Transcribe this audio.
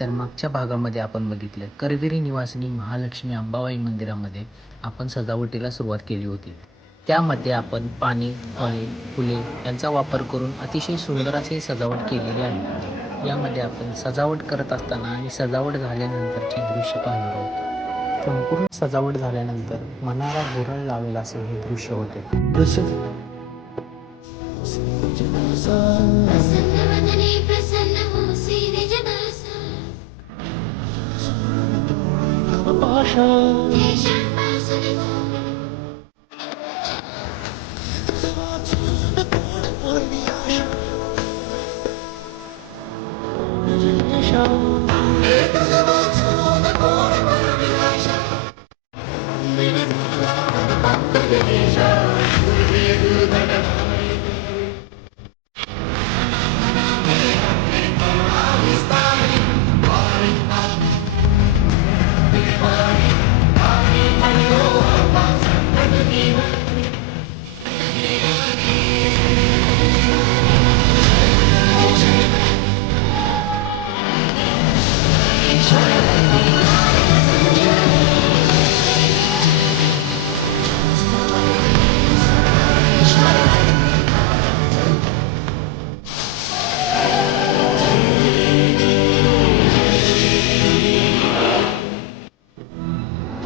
तर मागच्या भागामध्ये आपण बघितलं करविरी निवासिनी महालक्ष्मी अंबाबाई मंदिरामध्ये आपण सजावटीला सुरुवात केली होती. त्यामध्ये आपण पाणी, फळे, फुले यांचा वापर करून अतिशय सुंदर अशी सजावट केलेली आहे. यामध्ये आपण सजावट करत असताना आणि सजावट झाल्यानंतरचे दृश्य पाहणार आहोत. संपूर्ण सजावट झाल्यानंतर मनाला भुरळ लावेल असे हे दृश्य होते. प्रसन्नवदने प्रसन्नवदने निजदासा तेषां वासुदेवो